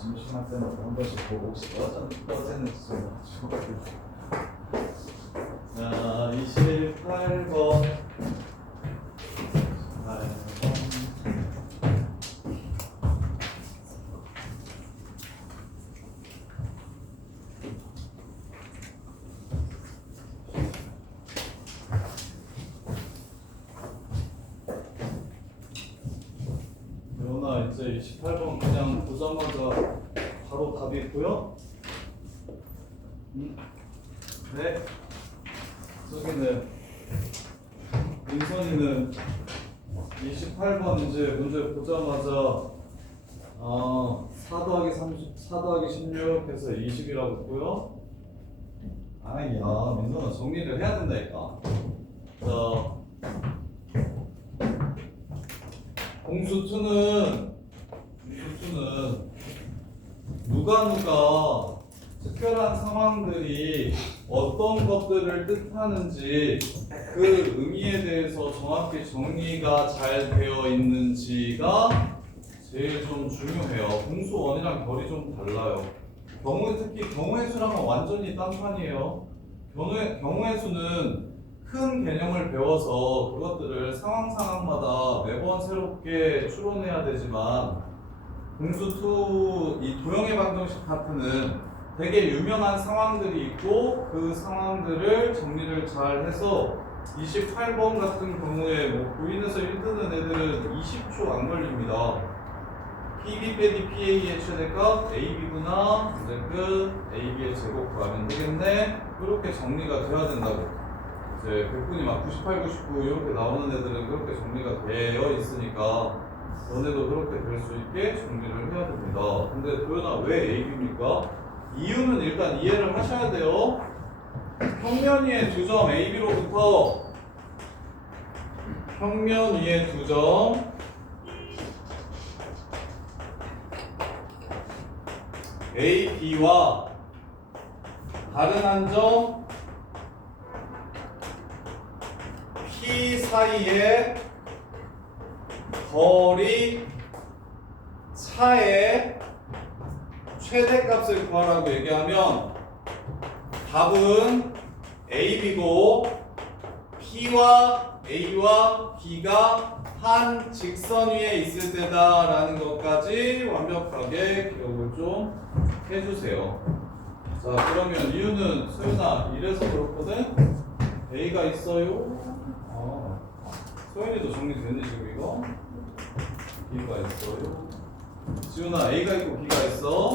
심심할 때마다 한 번씩 보고 혹시 떠지는지 좀 봐주고. 자, 28번. 연아 이제 28번 그냥 보자마자 바로 답이 있고요. 네. 저기는 민선이는 28번 이제 문제 보자마자 4 더하기 30, 4 더하기 16 해서 20이라고 했고요. 아니야, 민선아 정리를 해야 된다니까. 자, 공수2는 누가 특별한 상황들이 어떤 것들을 뜻하는지 그 의미에 대해서 정확히 정리가 잘 되어 있는지가 제일 좀 중요해요. 공수1이랑 결이 좀 달라요. 특히 경우의 수랑은 완전히 딴판이에요. 경우의 수는 큰 개념을 배워서 그것들을 상황마다 매번 새롭게 추론해야 되지만 공수2 이 도형의 방정식 파트는 되게 유명한 상황들이 있고 그 상황들을 정리를 잘 해서 28번 같은 경우에 뭐 구인에서 1뜨는 애들은 20초 안 걸립니다. PB 빼기 PA의 최대값 AB구나. 이제 끝. AB의 제곱 구하면 되겠네. 이렇게 정리가 돼야 된다고. 이제 백분이 막 98, 99 이렇게 나오는 애들은 그렇게 정리가 되어 있으니까 너네도 그렇게 될 수 있게 정리를 해야 됩니다. 근데 도연아 왜 AB입니까? 이유는 일단 이해를 하셔야 돼요. 평면 위에 두 점 AB로부터 평면 위에 두 점 AB와 다른 한 점 P 사이의 거리 차의 최대값을 구하라고 얘기하면 답은 AB고 P와 A와 B가 한 직선 위에 있을 때다 라는 것까지 완벽하게 기억을 좀 해주세요. 자, 그러면 이유는 소연아 이래서 그렇거든. A가 있어요. 소연이도 정리되니 지금 이거? B가 있어요. 지훈아 A가 있고 B가 있어.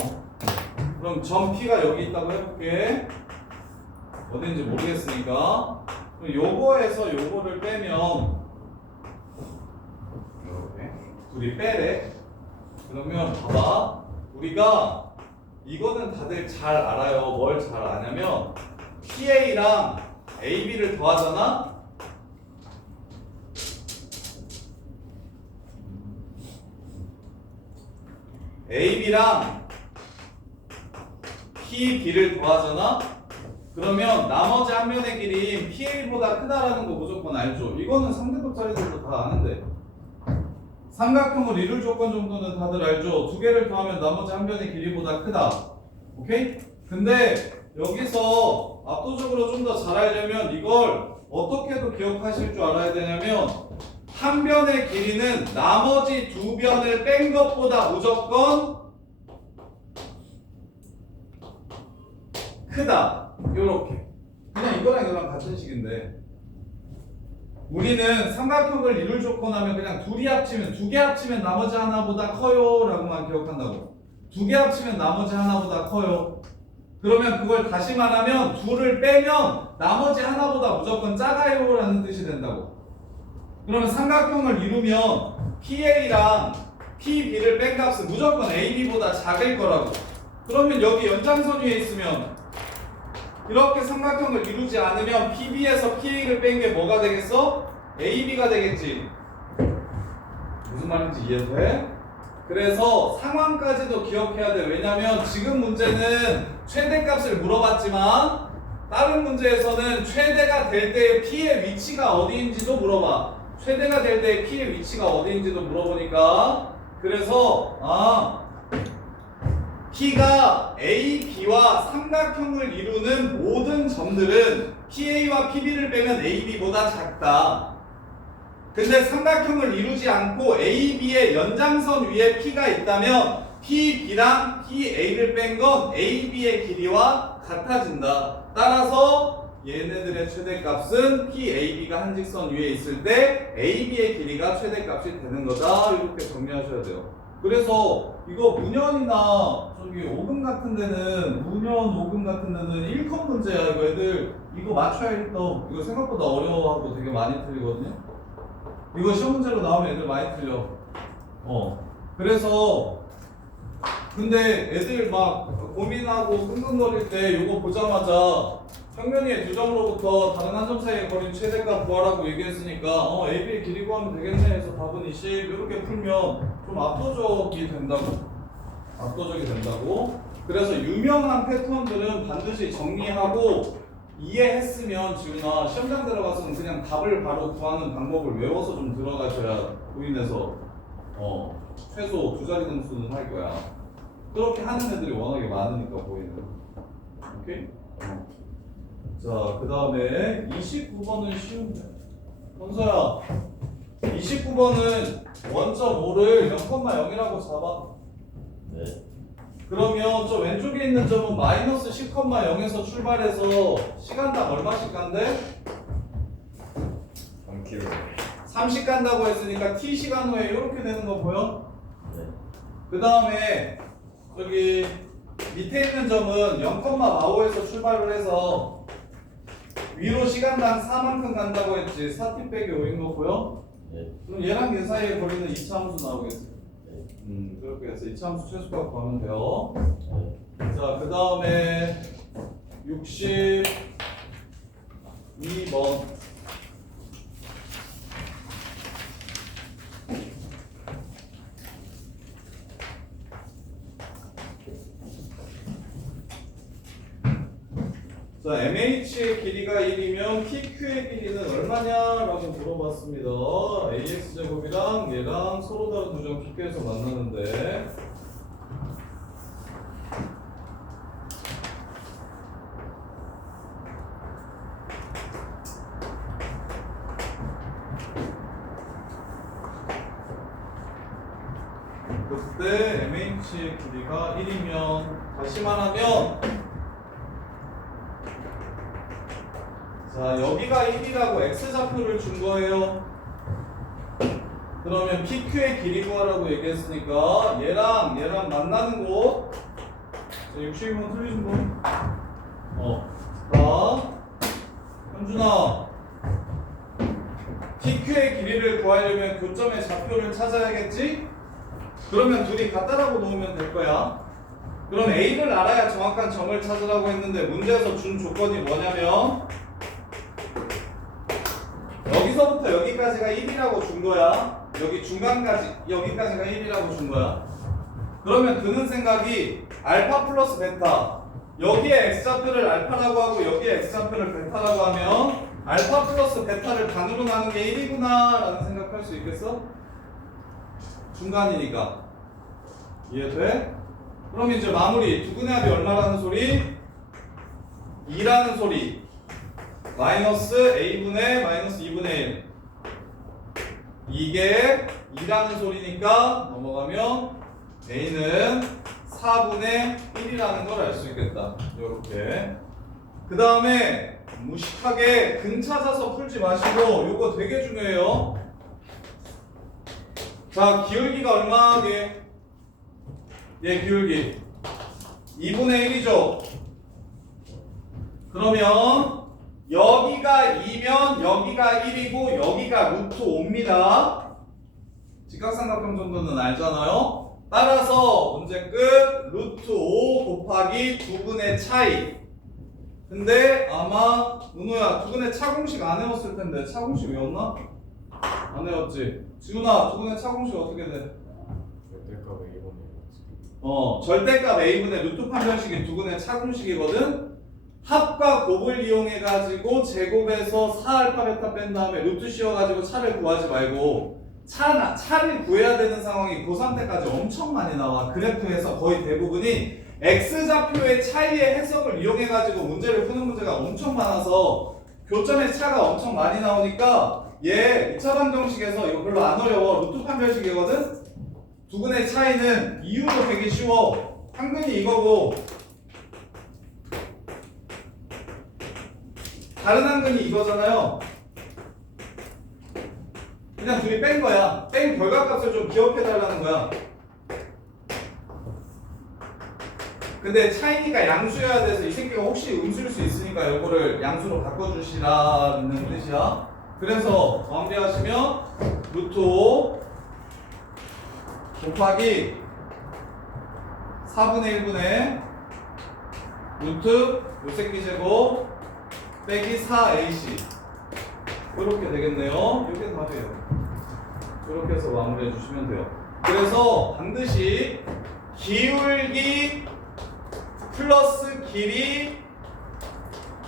그럼 점 P가 여기 있다고 해볼게. 어딘지 모르겠으니까. 그럼 요거에서 요거를 빼면 이렇게 둘이 빼래. 그러면 봐봐. 우리가 이거는 다들 잘 알아요. 뭘 잘 아냐면 PA랑 AB를 더하잖아. AB랑 PB를 더하잖아? 그러면 나머지 한 면의 길이인 PA보다 크다라는 거 무조건 알죠? 이거는 상대급짜리들도 다 아는데 삼각형을 이룰 조건 정도는 다들 알죠? 두 개를 더하면 나머지 한 면의 길이보다 크다. 오케이? 근데 여기서 압도적으로 좀 더 잘 알려면 이걸 어떻게도 기억하실 줄 알아야 되냐면 한 변의 길이는 나머지 두 변을 뺀 것보다 무조건 크다. 요렇게. 그냥 이거랑 이거랑 같은 식인데 우리는 삼각형을 이룰 조건 하면 그냥 둘이 합치면 두 개 합치면 나머지 하나보다 커요 라고만 기억한다고. 두 개 합치면 나머지 하나보다 커요. 그러면 그걸 다시 말하면 둘을 빼면 나머지 하나보다 무조건 작아요 라는 뜻이 된다고. 그러면 삼각형을 이루면 PA랑 PB를 뺀 값은 무조건 AB보다 작을 거라고. 그러면 여기 연장선 위에 있으면 이렇게 삼각형을 이루지 않으면 PB에서 PA를 뺀 게 뭐가 되겠어? AB가 되겠지. 무슨 말인지 이해돼? 그래서 상황까지도 기억해야 돼. 왜냐면 지금 문제는 최대값을 물어봤지만 다른 문제에서는 최대가 될 때의 P의 위치가 어디인지도 물어봐. 최대가 될 때의 P의 위치가 어디인지도 물어보니까 그래서 P가 A, B와 삼각형을 이루는 모든 점들은 PA와 PB를 빼면 AB보다 작다. 근데 삼각형을 이루지 않고 AB의 연장선 위에 P가 있다면 PB랑 PA를 뺀 건 AB의 길이와 같아진다. 따라서 얘네들의 최대값은 PAB가 한 직선 위에 있을 때 AB의 길이가 최대값이 되는 거다. 이렇게 정리하셔야 돼요. 그래서 이거 문현이나 저기 오금 같은 데는 문현, 오금 같은 데는 1컷 문제야. 이거 애들 이거 맞춰야 1등. 이거 생각보다 어려워하고 되게 많이 틀리거든요. 이거 시험 문제로 나오면 애들 많이 틀려. 그래서 근데 애들 막 고민하고 끙끙거릴 때 이거 보자마자 평면의 두 점으로부터 다른 한 점 사이의 거리 최대값 구하라고 얘기했으니까 AB의 길이 구하면 되겠네 해서 답은 20 이렇게 풀면 좀 압도적이 된다고. 그래서 유명한 패턴들은 반드시 정리하고 이해했으면 지훈아 시험장 들어가서는 그냥 답을 바로 구하는 방법을 외워서 좀 들어가셔야 부인해서 최소 2자리 등수는 할 거야. 그렇게 하는 애들이 워낙에 많으니까 보이는. 오케이? 자, 그 다음에 29번은 쉬운데. 선서야, 29번은 원점 5를 0,0이라고 잡아. 네. 그러면 저 왼쪽에 있는 점은 마이너스 10,0에서 출발해서 시간당 얼마씩 간대? 3km. 30 간다고 했으니까 t 시간 후에 이렇게 되는 거 보여? 네. 그 다음에 저기 밑에 있는 점은 0,45에서 출발을 해서 위로 시간당 4만큼 간다고 했지. 4t 빼기 5인 거 보여? 네. 그럼 얘랑 얘 사이의 거리는 2차 함수 나오겠지. 네. 그렇게 해서 2차 함수 최소값 구하면 돼요. 네. 자, 그 다음에 62번. 자, MH의 길이가 1이면 PQ의 길이는 얼마냐라고 물어봤습니다. AX제곱이랑 얘랑 서로 다른 두 점 PQ에서 만나는데 그때 MH의 길이가 1이면 다시 말하면 자, 여기가 1이라고 x좌표를 준 거예요. 그러면 PQ의 길이 구하라고 얘기했으니까 얘랑 만나는 곳. 자, 62번 틀리신 분? 자, 현준아. PQ의 길이를 구하려면 교점의 좌표를 찾아야겠지? 그러면 둘이 같다라고 놓으면 될 거야. 그럼 A를 알아야 정확한 점을 찾으라고 했는데 문제에서 준 조건이 뭐냐면 여기서부터 여기까지가 1이라고 준 거야. 여기 중간까지 여기까지가 1이라고 준 거야. 그러면 드는 생각이 알파 플러스 베타, 여기에 x좌표를 알파라고 하고 여기에 x좌표를 베타라고 하면 알파 플러스 베타를 반으로 나눈 게 1이구나 라는 생각할 수 있겠어? 중간이니까. 이해돼? 그럼 이제 마무리. 두근의 합이 얼마라는 소리? 2라는 소리. 마이너스 a분의 마이너스 2분의 1. 이게 2라는 소리니까 넘어가면 a는 4분의 1이라는 걸 알 수 있겠다. 요렇게. 그 다음에 무식하게 근 찾아서 풀지 마시고 요거 되게 중요해요. 자, 기울기가 얼마게? 얘 기울기 2분의 1이죠. 그러면 여기가 2면 여기가 1이고 여기가 루트 5입니다. 직각삼각형 정도는 알잖아요. 따라서 문제 끝. 루트 5 곱하기 2분의 차이. 근데 아마 은호야 2분의 차공식 안 외웠을 텐데 차공식 외웠나? 안 외웠지? 지훈아 2분의 차공식 어떻게 돼? 절대값 A분의 절대값 A분의 루트 판별식이 2분의 차공식이거든? 합과 곱을 이용해가지고 제곱에서 4알파 베타 뺀 다음에 루트 씌워가지고 차를 구하지 말고 차를 구해야 되는 상황이 고3 때까지 엄청 많이 나와. 그래프에서 거의 대부분이 X좌표의 차이의 해석을 이용해가지고 문제를 푸는 문제가 엄청 많아서 교점의 차가 엄청 많이 나오니까 얘 2차 방정식에서 이거 별로 안 어려워. 루트 판별식이거든? 두 근의 차이는 이유도 되게 쉬워. 한 근이 이거고 다른 한 근이 이거잖아요. 그냥 둘이 뺀 거야. 뺀 결과값을 좀 기억해달라는 거야. 근데 차이니까 양수여야 돼서 이 새끼가 혹시 음수일 수 있으니까 이거를 양수로 바꿔주시라는 뜻이야. 그래서 정리하시면 루트 5 곱하기 4분의 1분의 루트 요 새끼 제곱 빼기 4ac 이렇게 되겠네요. 이게 답이에요. 이렇게 해서 마무리해 주시면 돼요. 그래서 반드시 기울기 플러스 길이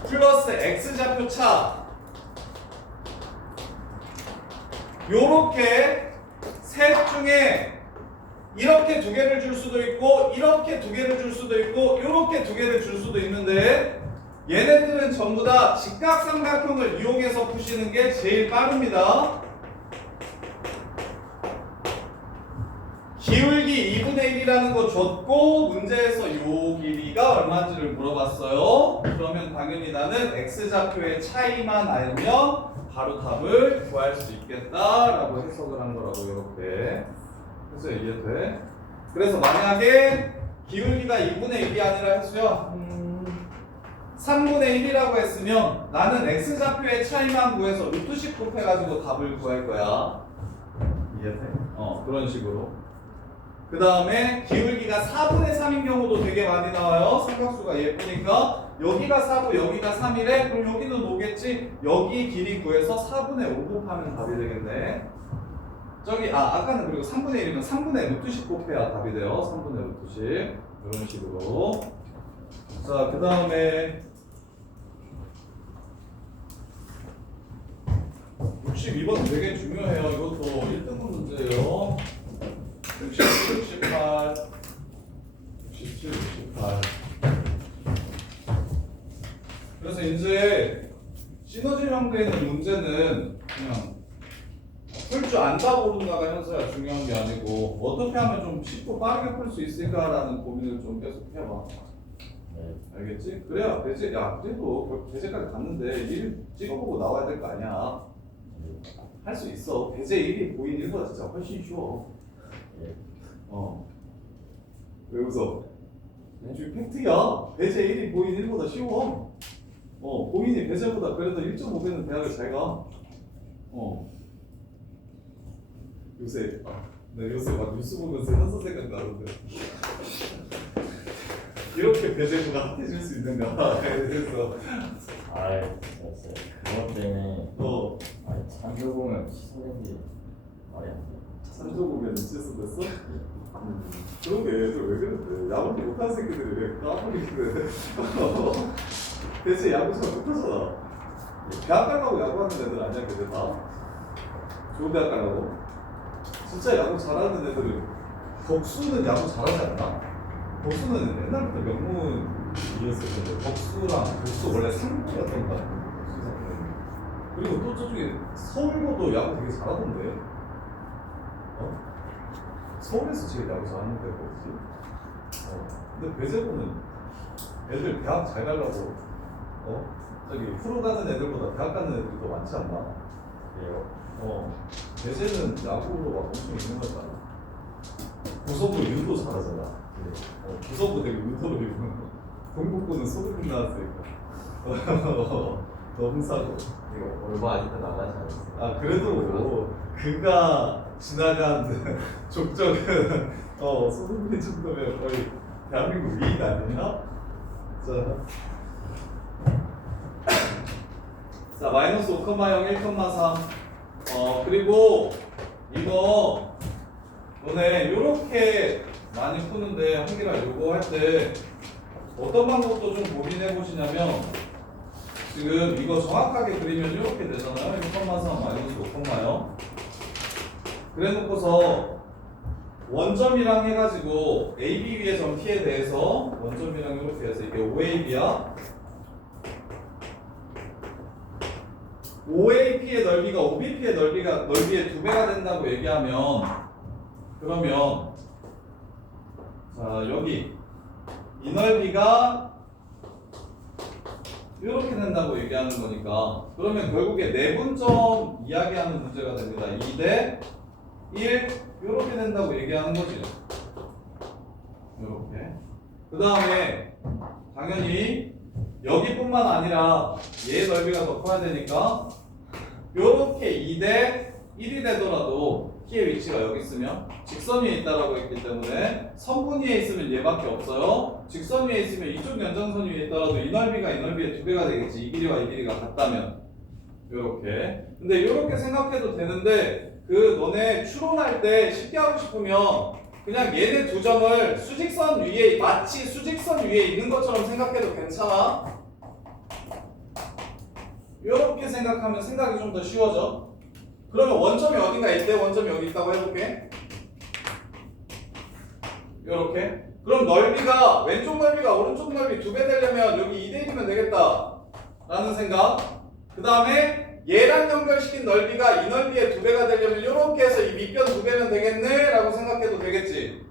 플러스 x좌표 차 요렇게 셋 중에 이렇게 두 개를 줄 수도 있고 이렇게 두 개를 줄 수도 있고 이렇게 두 개를 줄 수도 있는데 얘네들은 전부 다 직각삼각형을 이용해서 푸시는 게 제일 빠릅니다. 기울기 2분의 1이라는 거 줬고 문제에서 요 길이가 얼마인지를 물어봤어요. 그러면 당연히 나는 x좌표의 차이만 알면 바로 답을 구할 수 있겠다라고 해석을 한 거라고 이렇게 해서 이해돼. 그래서 만약에 기울기가 2분의 1이 아니라 해수야 3분의 1이라고 했으면 나는 x좌표의 차이만 구해서 루트씩 곱해가지고 답을 구할 거야. 이해돼? 그런 식으로. 그 다음에 기울기가 4분의 3인 경우도 되게 많이 나와요. 삼각수가 예쁘니까 여기가 4고 여기가 3이래? 그럼 여기는 5겠지? 여기 길이 구해서 4분의 5 곱하면 답이 되겠네. 저기 아까는 그리고 3분의 1이면 3분의 루트씩 곱해야 답이 돼요. 3분의 루트씩 이런 식으로. 자, 그 다음에 62번 되게 중요해요. 이것도 1등급 문제예요. 67, 68, 67, 68. 그래서 이제 시너지형 되어 있는 문제는 그냥 풀 줄 안다 모른다가 현서야 중요한 게 아니고 어떻게 하면 좀 쉽고 빠르게 풀 수 있을까라는 고민을 좀 계속 해봐. 네. 알겠지? 그래야 배제, 야 그래도 결국 배제까지 갔는데 1 찍어보고 나와야 될 거 아니야. 할 수 있어. 배제 1이 보인 1보다 진짜 훨씬 쉬워. 예. 왜 웃어? 지금 팩트야. 배제 1이 보인 1보다 쉬워. 보인이 배제보다 그래도 1.5배는 대학을 잘 가. 요새 막 뉴스 보면서 현서 생각나는데 이렇게 배제보다 핫해질 수 있는가? 그래서 진짜 그것 때문에 찬조 보면 치사된지 말이 안 돼. 산조 보면 눈치에서 됐어? 그런 게 애들 왜 그러는데? 야구도 못하는 새끼들이 왜 까불이는데? 대체 야구 잘 못하잖아. 대학 가려고 야구하는 애들 아니야, 걔들 다? 좋은 대학 가려고? 진짜 야구 잘하는 애들은 덕수는 야구 잘하지 않나? 덕수는 옛날부터 명문이었을 텐데 덕수랑 덕수 원래 상무였던가? 그리고 또 저쪽에 서울고도 야구 되게 잘하던데? 서울에서 제일 야구 잘하는 데가 어디지? 근데 배제고는 애들 대학 잘 가려고 저기 프로 가는 애들보다 대학 가는 애들이 더 많지 않나? 그래요? 배제는 야구로 막 엄청 유명하잖아. 구석구 유도 잘하잖아. 구석구 되게 유도로 유명해. 동북구는 소득 나왔으니까. 너무 싸고. 이거 얼마 아직도 나가지 않았어요. 그래도 그가 지나간 족적은 소득 정도면 거의 대한민국 위인 아니냐? 자 마이너스 5,0 1,3 그리고 이거 너네 요렇게 많이 푸는데 한기라 요거 할 때 어떤 방법도 좀 고민해 보시냐면 지금 이거 정확하게 그리면 이렇게 되잖아요. 1,3 마이너스 5,0 그래 놓고서 원점이랑 해가지고 AB 위의 점 T에 대해서 원점이랑 이렇게 해서 이게 OAB야. OAP의 넓이가 OBP의 넓이의 2배가 된다고 얘기하면 그러면 자 여기 이 넓이가 이렇게 된다고 얘기하는 거니까 그러면 결국에 내분점 이야기하는 문제가 됩니다. 2대 1 이렇게 된다고 얘기하는 거지. 이렇게. 그 다음에 당연히 여기뿐만 아니라 얘의 넓이가 더 커야 되니까 이렇게 2대 1이 되더라도 T의 위치가 여기 있으면 직선 위에 있다라고 했기 때문에 선분 위에 있으면 얘밖에 없어요. 직선 위에 있으면 이쪽 연장선 위에 있더라도 이 넓이가 이 넓이의 2배가 되겠지. 이 길이와 이 길이가 같다면 요렇게. 근데 요렇게 생각해도 되는데 그 너네 추론할 때 쉽게 하고 싶으면 그냥 얘네 두 점을 수직선 위에 마치 수직선 위에 있는 것처럼 생각해도 괜찮아. 요렇게 생각하면 생각이 좀 더 쉬워져. 그러면 원점이 어딘가 있대? 원점이 여기 있다고 해볼게. 요렇게. 그럼 넓이가 왼쪽 넓이가 오른쪽 넓이 2배 되려면 여기 2대 1이면 되겠다 라는 생각. 그 다음에 얘랑 연결시킨 넓이가 이 넓이의 2배가 되려면 요렇게 해서 이 밑변 2배면 되겠네 라고 생각해도 되겠지.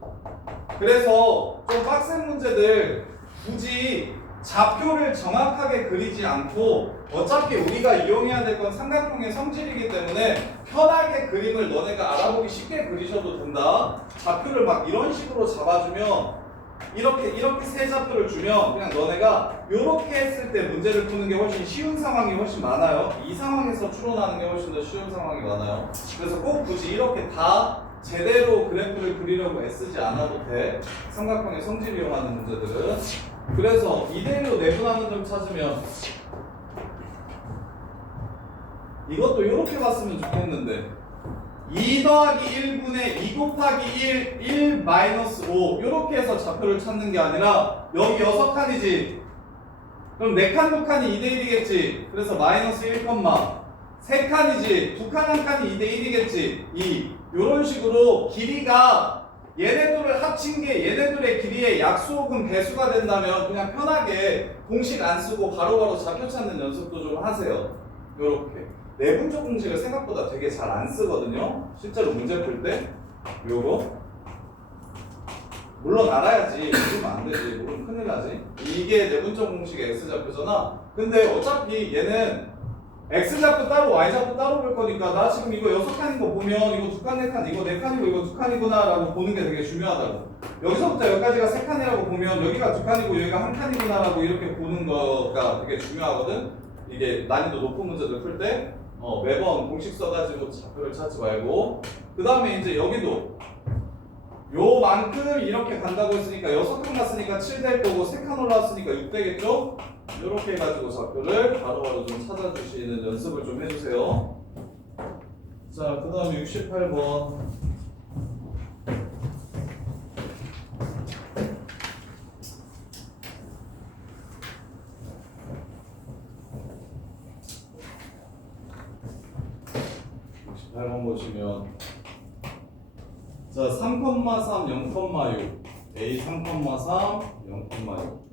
그래서 좀 빡센 문제들 굳이 좌표를 정확하게 그리지 않고 어차피 우리가 이용해야 될 건 삼각형의 성질이기 때문에 편하게 그림을 너네가 알아보기 쉽게 그리셔도 된다. 좌표를 막 이런 식으로 잡아주면 이렇게 세 좌표를 주면 그냥 너네가 이렇게 했을 때 문제를 푸는 게 훨씬 쉬운 상황이 훨씬 많아요. 이 상황에서 추론하는 게 훨씬 더 쉬운 상황이 많아요. 그래서 꼭 굳이 이렇게 다 제대로 그래프를 그리려고 애쓰지 않아도 돼. 삼각형의 성질 이용하는 문제들은. 그래서 2대1로 내분하는 점 찾으면 이것도 이렇게 봤으면 좋겠는데 2 더하기 1분의 2 곱하기 1, 1 마이너스 5 이렇게 해서 좌표를 찾는 게 아니라 여기 6칸이지. 그럼 4칸 2칸이 2대1이겠지. 그래서 마이너스 1, 3칸이지. 2칸 1칸이 2대1이겠지. 2 이런 식으로 길이가 얘네들을 합친 게 얘네들의 길이의 약수 혹은 배수가 된다면 그냥 편하게 공식 안 쓰고 바로바로 좌표 찾는 연습도 좀 하세요. 요렇게 내분적 공식을 생각보다 되게 잘 안 쓰거든요. 실제로 문제 풀 때 요거 물론 알아야지. 모르면 안 되지. 모르면 큰일 나지. 이게 내분적 공식의 X좌표잖아. 근데 어차피 얘는 X좌표 따로 Y좌표 따로 볼 거니까 나 지금 이거 6칸인 거 보면 이거 2칸, 4칸, 이거 4칸이고 이거 2칸이구나 라고 보는 게 되게 중요하다고. 여기서부터 여기까지가 3칸이라고 보면 여기가 2칸이고 여기가 1칸이구나 라고 이렇게 보는 거가 되게 중요하거든. 이게 난이도 높은 문제들 풀 때 매번 공식 써가지고 좌표를 찾지 말고. 그 다음에 이제 여기도 요만큼 이렇게 간다고 했으니까 6칸 갔으니까 7 될 거고 3칸 올라왔으니까 6 되겠죠? 이렇게 해가지고 좌표를 바로바로 좀 찾아주시는 연습을 좀 해주세요. 자, 그 다음에 68번. 보시면 자 3,3 0,6 A 3,3 0,6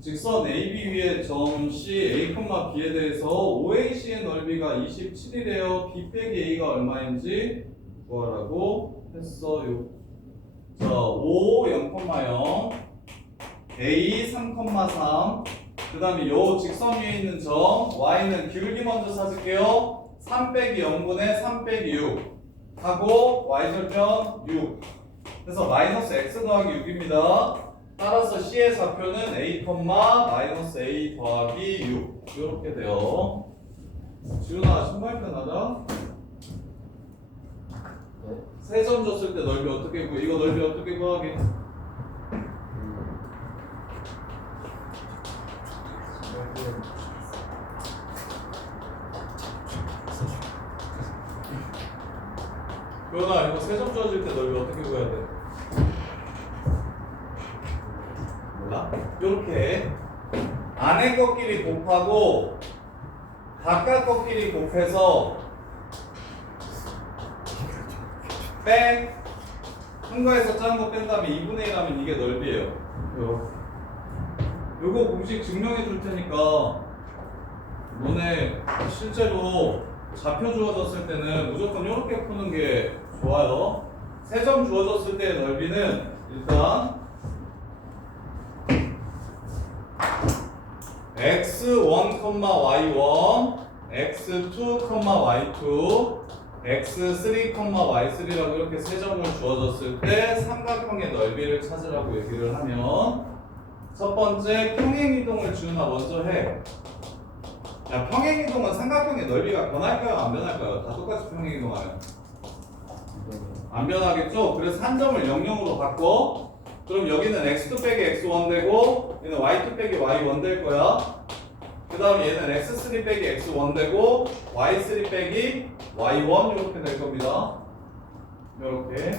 직선 AB 위의 점 C A, B에 대해서 OAC의 넓이가 27이래요. B 빼기 A가 얼마인지 구하라고 했어요. 자 5, 0,0 A 3,3 그 다음에 요 직선 위에 있는 점 Y는 기울기 먼저 찾을게요. 3 빼기 0분의 3 빼기 6 하고 Y절편 6 그래서 마이너스 X 더하기 6입니다. 따라서 C의 좌표는 A, 마이너스 A 더하기 6 이렇게 돼요. 지훈아 신발끈 하자. 세 점 줬을 때 넓이 어떻게 구해? 이거 넓이 어떻게 구하게? 교훈아 이거 세 점 주어질 때 넓이 어떻게 구해야 돼? 몰라? 요렇게 안에 것끼리 곱하고 바깥 것끼리 곱해서 빼. 큰 거에서 작은 거 뺀 다음에 2분의 1 하면 이게 넓이에요. 요거 공식 증명해 줄 테니까 너네 실제로 좌표 주어졌을 때는 무조건 이렇게 푸는 게 좋아요. 세 점 주어졌을 때의 넓이는 일단 x1, y1, x2, y2, x3, y3라고 이렇게 세 점을 주어졌을 때 삼각형의 넓이를 찾으라고 얘기를 하면 첫 번째 평행이동을 지훈아 먼저 해. 야, 평행이동은 삼각형의 넓이가 변할까요? 안 변할까요? 다 똑같이 평행이동하면 안 변하겠죠? 그래서 한 점을 0,0으로 바꿔. 그럼 여기는 x2 빼기 x1 되고 얘는 y2 빼기 y1 될 거야. 그 다음에 얘는 x3 빼기 x1 되고 y3 빼기 y1 이렇게 될 겁니다. 이렇게.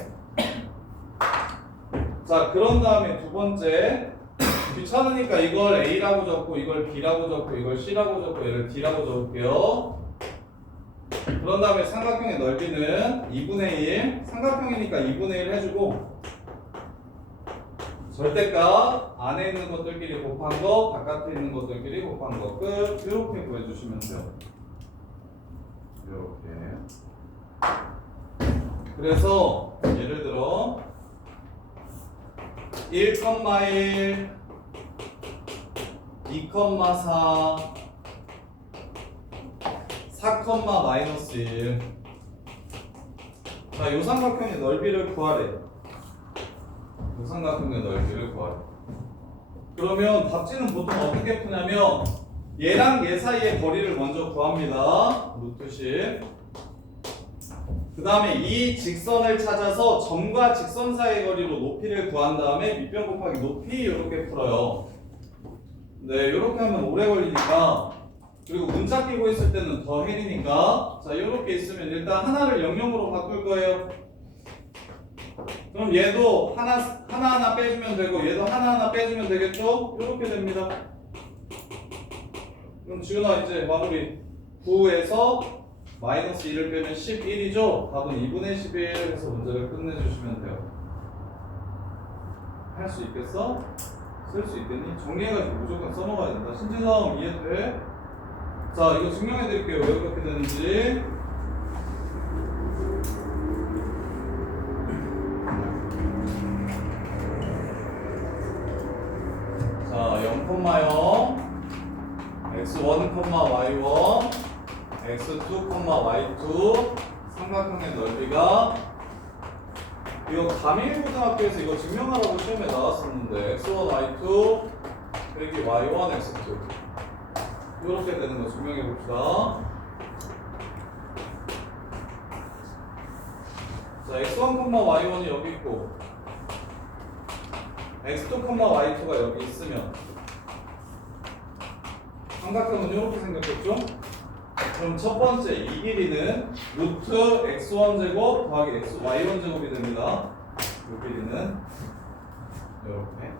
자, 그런 다음에 두 번째 귀찮으니까 이걸 A라고 적고 이걸 B라고 적고 이걸 C라고 적고 얘를 D라고 적을게요. 그런 다음에 삼각형의 넓이는 2분의 1 삼각형이니까 2분의 1 해주고 절대값 안에 있는 것들끼리 곱한 거 바깥에 있는 것들끼리 곱한 거 끝. 이렇게 구해주시면 돼요. 이렇게. 그래서 예를 들어 1,1 2,4 4,-1 자, 요 삼각형의 넓이를 구하래. 요 삼각형의 넓이를 구하래. 그러면 답지는 보통 어떻게 푸냐면 얘랑 얘 사이의 거리를 먼저 구합니다. 루트 10. 그 다음에 이 직선을 찾아서 점과 직선 사이의 거리로 높이를 구한 다음에 밑변 곱하기 높이 이렇게 풀어요. 네, 이렇게 하면 오래 걸리니까 그리고 문자 끼고 있을 때는 더 헬이니까 자, 이렇게 있으면 일단 하나를 0,0으로 바꿀 거예요. 그럼 얘도 하나하나 빼주면 되고 얘도 하나하나 빼주면 되겠죠? 이렇게 됩니다. 그럼 지훈아 이제 마무리 9에서 마이너스 1을 빼면 11이죠? 답은 2분의 11 해서 문제를 끝내주시면 돼요. 할 수 있겠어? 쓸 수 있겠니? 정리해가지고 무조건 써먹어야 된다. 신지성 이해돼? 자, 이거 증명해 드릴게요. 왜 그렇게 되는지. 자, 0,0 x1, y1 x2, y2 삼각형의 넓이가 이거 감일고등학교에서 이거 증명하라고 시험에 나왔었는데 x1, y2 빼기 y1, x2 이렇게 되는 거 증명해 봅시다. 자, x1, y1이 여기 있고 x2, y2가 여기 있으면 삼각형은 이렇게 생겼겠죠? 그럼 첫 번째 이 길이는 루트 x1 제곱 더하기 y1 제곱이 됩니다. 이 길이는 이렇게.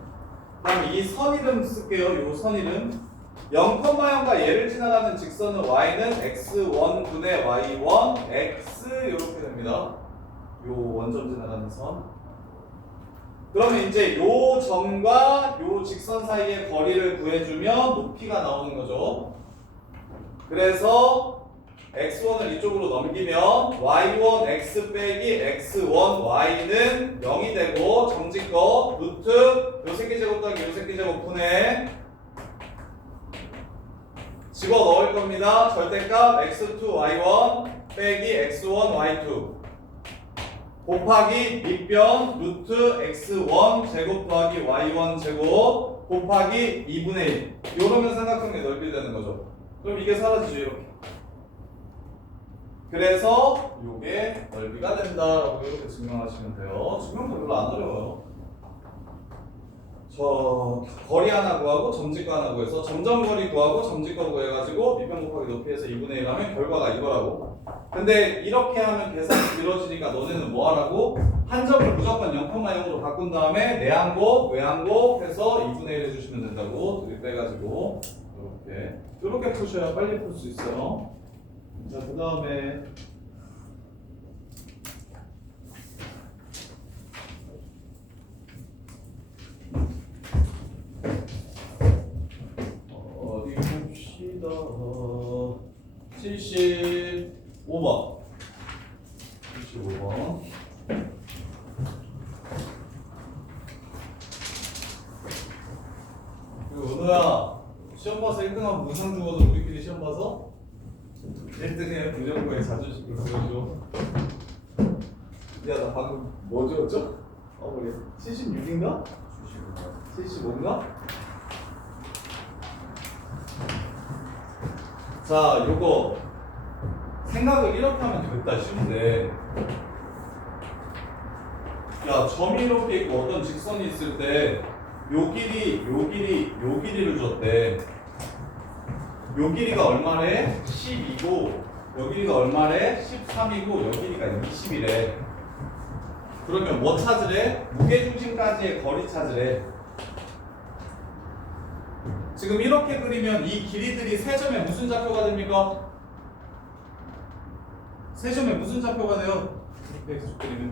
다음 이 선 이름 쓸게요. 이 선 이름 0,0과 얘를 지나가는 직선은 y는 x1 분의 y1 x 이렇게 됩니다. 요 원점 지나가는 선. 그러면 이제 요 점과 요 직선 사이의 거리를 구해주면 높이가 나오는 거죠. 그래서 x1을 이쪽으로 넘기면 y1 x 빼기 x1 y는 0이 되고 정직거 루트 요 새끼 제곱 더하기 요 새끼 제곱 분의 집어 넣을 겁니다. 절대값 x2 y1 빼기 x1 y2 곱하기 밑변 루트 x1 제곱 더하기 y1 제곱 곱하기 2분의 1 이러면 삼각형의 넓이 되는 거죠. 그럼 이게 사라지죠. 이렇게. 그래서 이게 넓이가 된다라고 이렇게 증명하시면 돼요. 증명도 별로 안 어려워요. 저 거리 하나 구하고 점직거 하나 구해서 점점거리 구하고 점직거 구해가지고 밑변 곱하기 높이에서 2분의 1 하면 결과가 이거라고. 근데 이렇게 하면 계산이 길어지니까 너네는 뭐 하라고? 한 점을 무조건 0,0으로 바꾼 다음에 내항곱, 외항곱 해서 2분의 1 해주시면 된다고 들이빼가지고 이렇게 푸셔야 빨리 풀 수 있어요. 자, 그 다음에 75번. 75번. 그리고 은호야, 시험 봐서 1등하면 무상 주거든. 우리끼리 시험 봐서 1등에 부정부에 자존심을 보여줘. 야, 나 방금 뭐 줬죠? 머리 76인가? 75인가? 자, 요거 생각을 이렇게 하면 됐다. 쉬운데, 야, 점이 이렇게 있고 어떤 직선이 있을 때 요 길이, 요 길이, 요 길이를 줬대. 요 길이가 얼마래? 10이고 요 길이가 얼마래? 13이고 요 길이가 20이래. 그러면 뭐 찾으래? 무게중심까지의 거리 찾으래. 지금 이렇게 그리면 이 길이들이 세 점에 무슨 좌표가 됩니까? 세 점에 무슨 좌표가 돼요? 이렇게 쭉 그리면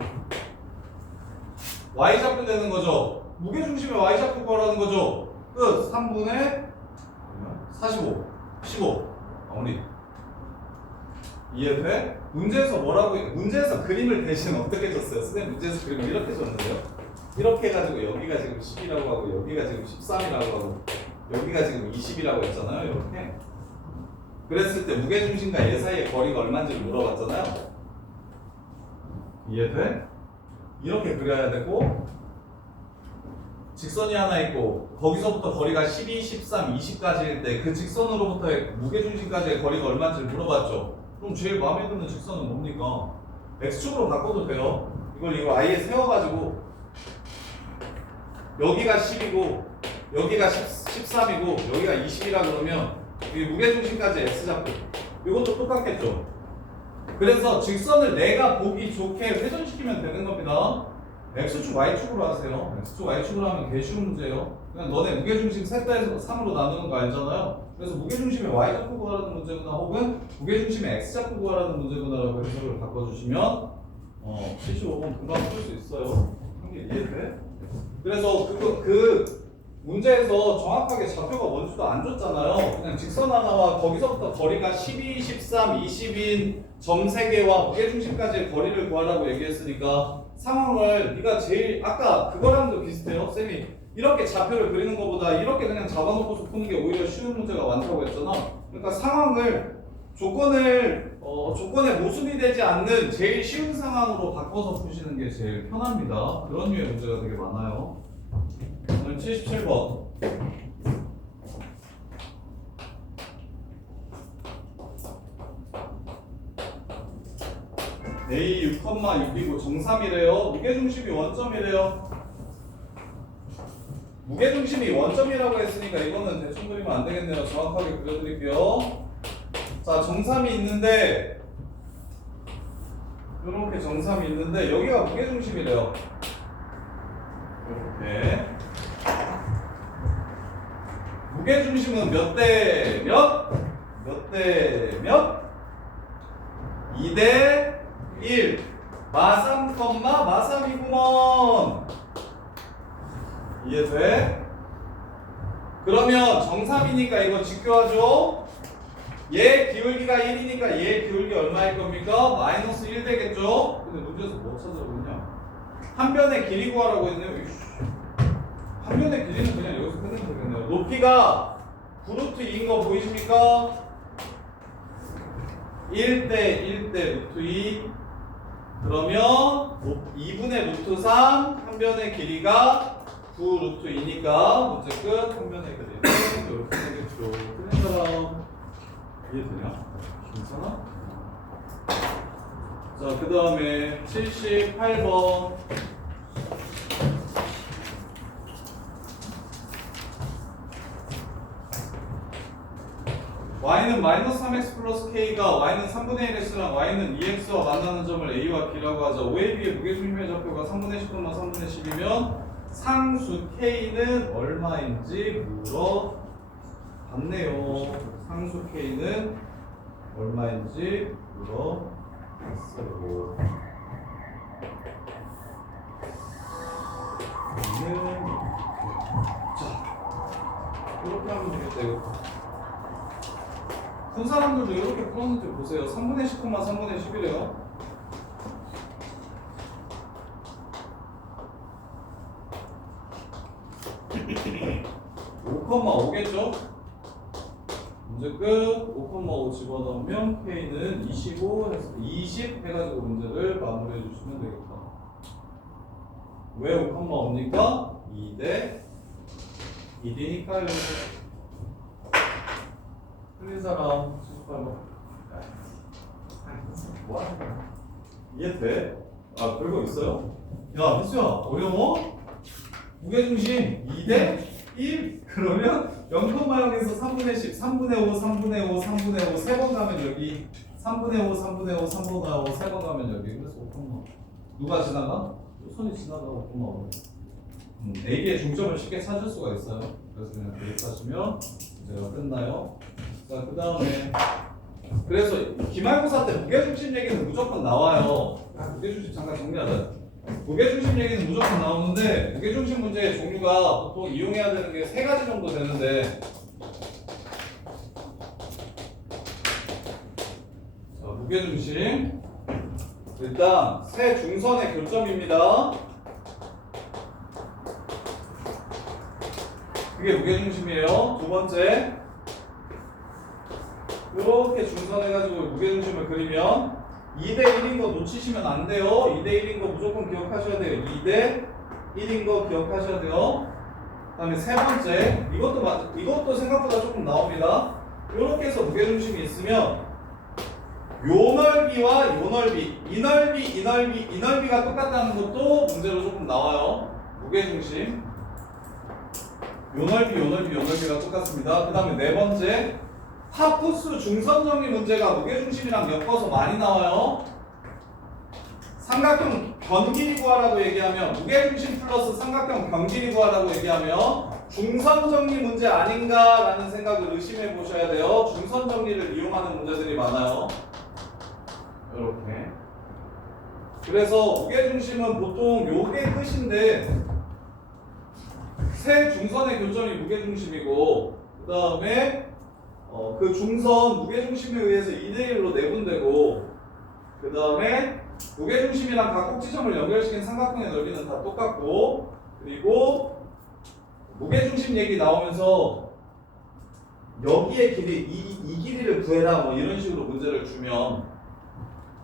y좌표 되는 거죠. 무게중심의 y좌표 구하라는 거죠. 끝. 3분의 45 15. 어머니 이해돼? 문제에서 뭐라고 문제에서 그림을 대신 어떻게 줬어요? 선생님 문제에서 그림을 이렇게 줬는데요. 이렇게 해가지고 여기가 지금 10이라고 하고 여기가 지금 13이라고 하고 여기가 지금 20이라고 했잖아요. 이렇게 그랬을 때 무게중심과 얘 사이의 거리가 얼마인지 물어봤잖아요. 이해돼? 이렇게 그려야 되고 직선이 하나 있고 거기서부터 거리가 12, 13, 20까지일 때 그 직선으로부터의 무게중심까지의 거리가 얼마인지 물어봤죠. 그럼 제일 마음에 드는 직선은 뭡니까? x축으로 바꿔도 돼요. 이거 아예 세워가지고 여기가 10이고 여기가 13이고 여기가 20이라 그러면 이 무게중심까지 x좌표 이것도 똑같겠죠. 그래서 직선을 내가 보기 좋게 회전시키면 되는 겁니다. x축 y축으로 하세요. x축 y축으로 하면 개 쉬운 문제예요. 그냥 너네 무게중심 셋 다 해서 3으로 나누는 거 알잖아요. 그래서 무게중심의 y좌표 구하라는 문제구나 혹은 무게중심의 x좌표 구하라는 문제구나라고 해석을 바꿔주시면 75번 금방 풀 수 있어요. 한개 이해돼? 그래서 그 문제에서 정확하게 좌표가 뭔지도 안 줬잖아요. 그냥 직선 하나와 거기서부터 거리가 12, 13, 20인 점 3개와 무게중심까지의 거리를 구하라고 얘기했으니까 상황을 네가 제일 아까 그거랑도 비슷해요. 쌤이 이렇게 좌표를 그리는 것보다 이렇게 그냥 잡아놓고서 푸는 게 오히려 쉬운 문제가 많다고 했잖아. 그러니까 상황을 조건에 모순이 되지 않는 제일 쉬운 상황으로 바꿔서 푸시는 게 제일 편합니다. 그런 류의 문제가 되게 많아요. 오늘 77번. A 6,6이고 정삼이래요. 무게중심이 원점이래요. 무게중심이 원점이라고 했으니까 이거는 대충 그리면 안 되겠네요. 정확하게 그려드릴게요. 자, 정삼이 있는데 이렇게 정삼이 있는데 여기가 무게중심이래요. 이렇게 무게중심은 몇 대 몇? 몇 대 몇? 2대 1 마삼, 마삼이구먼. 이해돼? 그러면 정삼이니까 이거 직교하죠? 얘 기울기가 1이니까 얘 기울기 얼마일 겁니까? 마이너스 1 되겠죠? 근데 문제에서 뭐 찾으라고했냐? 한 변의 길이 구하라고 했네요. 한 변의 길이는 그냥 여기서 끝내면 되겠네요. 높이가 9루트 2인 거 보이십니까? 1대 루트 2 그러면 2분의 루트 3 한 변의 길이가 9 루트 2니까 문제 끝. 한 변의 길이는 이렇게 되겠죠. 끝낸 사람 이해되냐? 괜찮아? 자, 그 다음에 78번 y는 마이너스 3x 플러스 k가 y는 3분의 1x랑 y는 2x와 만나는 점을 a와 b라고 하죠. OAB의 무게중심의 좌표가 3분의 10분만 3분의 10이면 상수 k는 얼마인지 물어봤네요. 상수 k는 얼마인지 물어봤어요. 자, 이렇게 하면 되겠다. 이거. 푼 사람들도 이렇게 풀었는지 보세요. 3분의 10, 3분의 10이래요. (5, 5겠죠? 문제 끝. 5,5 집어넣으면 K는 25 해서 20 해가지고 문제를 마무리해 주시면 되겠다. 왜 5,5입니까? 2대 1이니까요. 틀린 사람 78번. 뭐 하는 거야? 이해돼? 아, 별거 있어요? 야, 희수야, 어려워? 무게중심 2대 1? 그러면 0,0에서 3분의 10, 3분의 5, 3분의 5, 3분의 5, 3번 가면 여기 3분의 5, 3분의 5, 3분의 5, 3번 가면 여기. 그래서 5,5. 누가 지나가? 손이 지나가 5,5. AB의 중점을 쉽게 찾을 수가 있어요. 그래서 그냥 대입하시면 문제가 끝나요. 자, 그 다음에 그래서 기말고사 때 무게중심 얘기는 무조건 나와요. 무게중심 잠깐 정리하자. 무게중심 얘기는 무조건 나오는데 무게중심 문제의 종류가 보통 이용해야 되는 게 3가지 정도 되는데, 자, 무게중심 일단 세 중선의 교점입니다. 그게 무게중심이에요. 두 번째, 이렇게 중선해가지고 무게중심을 그리면 2대 1인 거 놓치시면 안 돼요. 2대 1인 거 무조건 기억하셔야 돼요. 2대 1인 거 기억하셔야 돼요. 그 다음에 세 번째, 이것도 생각보다 조금 나옵니다. 이렇게 해서 무게중심이 있으면 요 넓이와 요 넓이, 이 넓이, 이 넓이, 이 넓이가 똑같다는 것도 문제로 조금 나와요. 무게중심 요 넓이, 요 넓이, 요 넓이가 똑같습니다. 그 다음에 네 번째, 하프수 중선 정리 문제가 무게중심이랑 엮어서 많이 나와요. 삼각형 변 길이 구하라고 얘기하면, 무게중심 플러스 삼각형 변 길이 구하라고 얘기하면 중선 정리 문제 아닌가라는 생각을 의심해 보셔야 돼요. 중선 정리를 이용하는 문제들이 많아요. 이렇게. 그래서 무게중심은 보통 요게 끝인데, 세 중선의 교점이 무게중심이고, 그 다음에 그 중선 무게중심에 의해서 2대1로 내분되고, 그 다음에 무게중심이랑 각 꼭지점을 연결시킨 삼각형의 넓이는 다 똑같고, 그리고 무게중심 얘기 나오면서 여기의 길이, 이 길이를 구해라 뭐 이런 식으로 문제를 주면,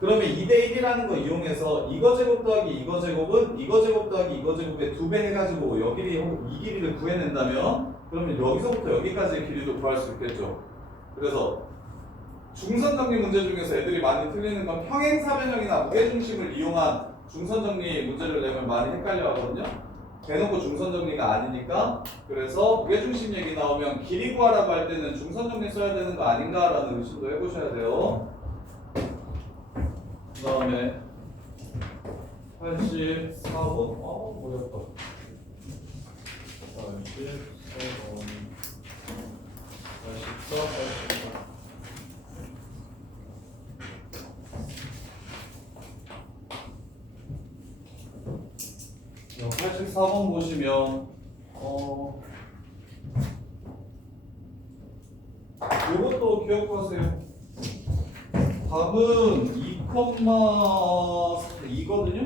그러면 2대1이라는 거 이용해서 이거 제곱 더하기 이거 제곱은 이거 제곱 더하기 이거 제곱의 2배 해가지고 여기 이 길이를 구해낸다면, 그러면 여기서부터 여기까지의 길이도 구할 수 있겠죠. 그래서 중선정리 문제 중에서 애들이 많이 틀리는 건 평행사변형이나 무게중심을 이용한 중선정리 문제를 내면 많이 헷갈려 하거든요. 대놓고 중선정리가 아니니까. 그래서 무게중심 얘기 나오면 길이 구하라고 할 때는 중선정리 써야 되는 거 아닌가라는 의심도 해보셔야 돼요. 그 다음에 84번. 뭐였다. 84번. 84, 84. 84번 보시면 이것도 기억하세요. 답은 2,2거든요.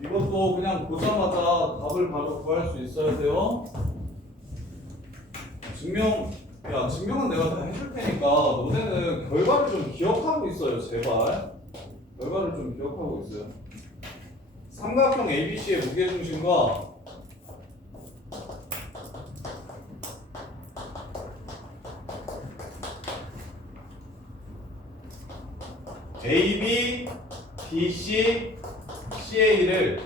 이것도 그냥 보자마자 답을 바로 구할 수 있어야 돼요. 증명은 내가 다 해줄 테니까 너네는 결과를 좀 기억하고 있어요. 제발 결과를 좀 기억하고 있어요. 삼각형 ABC의 무게중심과 AB, BC, CA를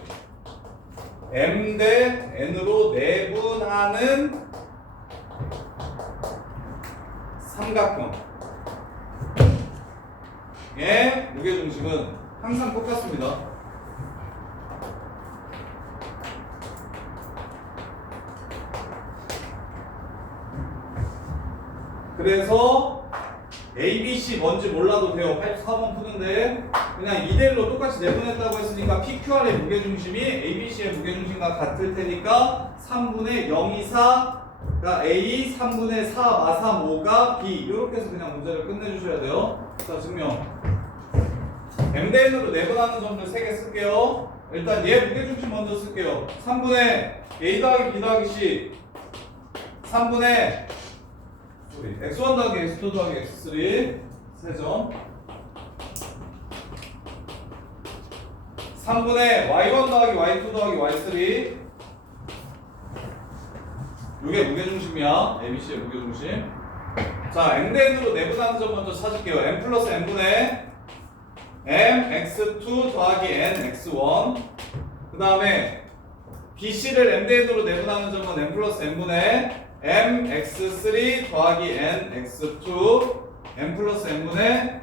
M 대 N으로 내분하는 삼각형의 무게중심은 항상 똑같습니다. 그래서 ABC 뭔지 몰라도 돼요. 84번 푸는데 그냥 2대1로 똑같이 내분했다고 했으니까 PQR의 무게중심이 ABC의 무게중심과 같을 테니까 3분의 024 그러니까 A 3분의 4 마삼 5가 B 이렇게 해서 그냥 문제를 끝내주셔야 돼요. 자 증명. M대N으로 내분하는 점들 3개 쓸게요. 일단 얘 무게중심 먼저 쓸게요. 3분의 A 더하기 B 더하기 C 3분의 X1 더하기 X2 더하기 X3 3점 3분의 Y1 더하기 Y2 더하기 Y3 이게 무게중심이야. ABC의 무게중심. 자 M대N으로 내분하는 점 먼저 찾을게요. M 플러스 N분의 M X2 더하기 N X1 그 다음에 BC를 M대N으로 내분하는 점은 M 플러스 N분의 M X3 더하기 N X2 M 플러스 N분의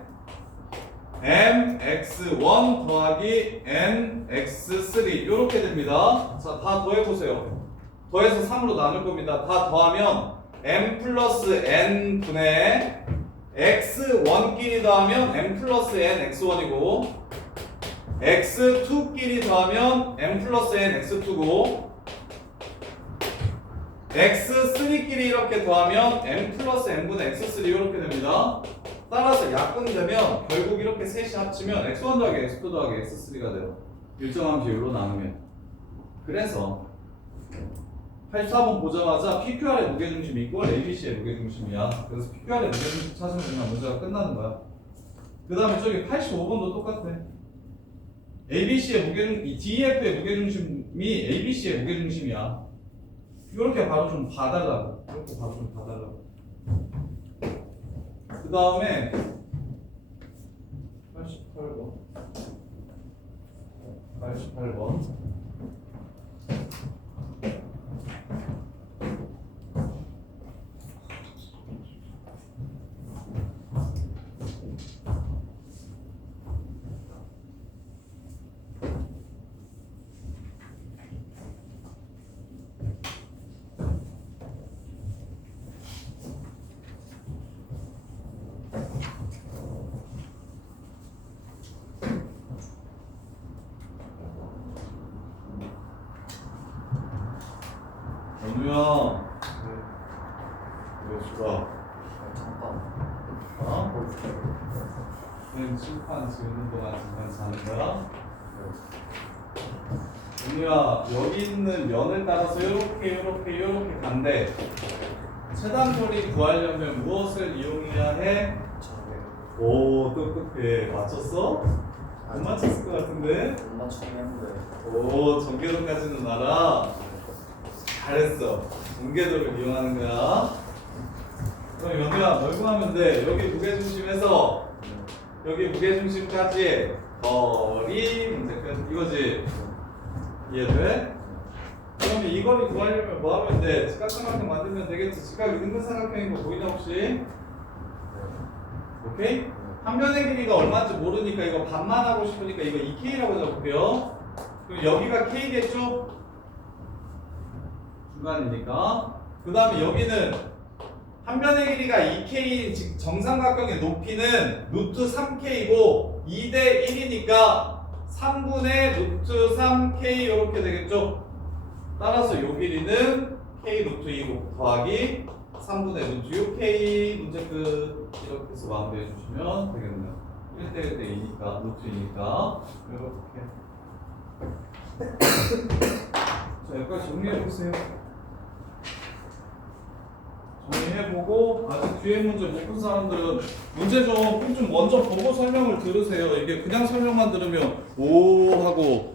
M X1 더하기 N X3 이렇게 됩니다. 자, 다 더해보세요. 더해서 3으로 나눌 겁니다. 다 더하면 M 플러스 N 분의 X1끼리 더하면 M 플러스 N X1이고 X2끼리 더하면 M 플러스 N X2고 X3끼리 이렇게 더하면 M 플러스 N분의 X3 이렇게 됩니다. 따라서 약분되면 결국 이렇게 셋이 합치면 X1 더하기 X2 더하기 X3가 돼요. 일정한 비율로 나누면. 그래서 84번 보자마자 PQR의 무게중심이 있고 ABC의 무게중심이야. 그래서 PQR의 무게중심 찾으면 그냥 문제가 끝나는 거야. 그 다음에 저기 85번도 똑같아. ABC의 무게중심, 이 DEF의 무게중심이 ABC의 무게중심이야. 이렇게 바로 좀 봐달라고. 이렇게 바로 좀 봐달라고. 그 다음에 88번. 연우야. 왜 죽어? 잠깐. 어? 그냥 칠판 지우는 동안 잠깐 자는 거야? 연우야, 여기 있는 면을 따라서 요렇게 간대. 최단거리 구하려면 무엇을 이용해야 해? 오, 똑똑해. 맞췄어? 안 맞췄을 것 같은데? 못 맞추긴 했는데. 오, 전개도까지는 알아. 잘했어. 전개도를 이용하는 거야. 그럼 연우야, 뭘 구하면 돼? 여기 무게중심에서 여기 무게중심까지 거리 문제 끝. 이거지? 이해돼? 그러면 이 거리 구하려면 뭐 하면 돼? 직각삼각형 만들면 되겠지? 직각 인근삼각형인 거 보이나 혹시? 오케이? 한 변의 길이가 얼마인지 모르니까 이거 반만 하고 싶으니까 이거 2K라고 잡을게요. 그럼 여기가 K겠죠? 중간이니까. 그 다음에 여기는 한 변의 길이가 2K인 즉 정삼각형의 높이는 루트 3K이고 2대 1이니까 3분의 루트 3K 이렇게 되겠죠? 따라서 요 길이는 K 루트 2 더하기 3분의 루트 6K 문제 끝. 이렇게 해서 마무리해 주시면 되겠네요. 1대 1대 2니까 루트 2니까 이렇게. 자, 여기까지 정리해 보세요. 정리해보고 아직 뒤에 문제 못 푼 사람들은 문제 좀 먼저 보고 설명을 들으세요. 이게 그냥 설명만 들으면 오 하고